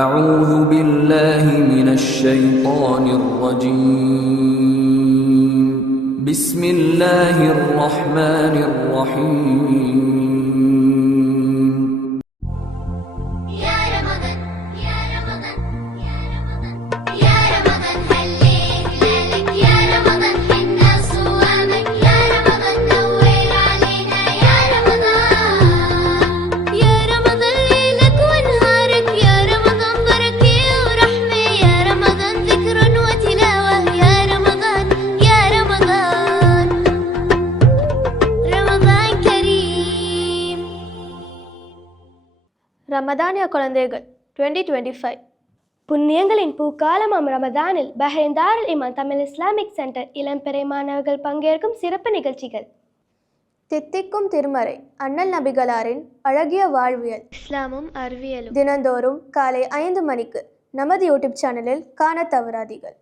أعوذ بالله من الشيطان الرجيم. بسم الله الرحمن الرحيم. يا رمضان يا رمضان يا رمضان يا رمضان هليك ليلك يا رمضان حنا صوامك يا رمضان نور علينا يا رمضان يا رمضان ليلك ونهارك يا رمضان بركة ورحمة يا رمضان ذكر وتلاوة يا رمضان يا رمضان رمضان كريم. ரமதானிய குழந்தைகள் 2025 புண்ணியங்களின் பூக்காலமாம் ரமதானில் பஹ்ரைன் தாருல் இமான் தமிழ் இஸ்லாமிக் சென்டர் இளம்பெறை மாணவர்கள் பங்கேற்கும் சிறப்பு நிகழ்ச்சிகள். தித்திக்கும் திருமறை அண்ணல் நபிகளாரின் அழகிய வாழ்வியல் இஸ்லாமும் அறிவியலும் தினந்தோறும் காலை 5 மணிக்கு நமது யூடியூப் சேனலில் காண தவறாதீர்கள்.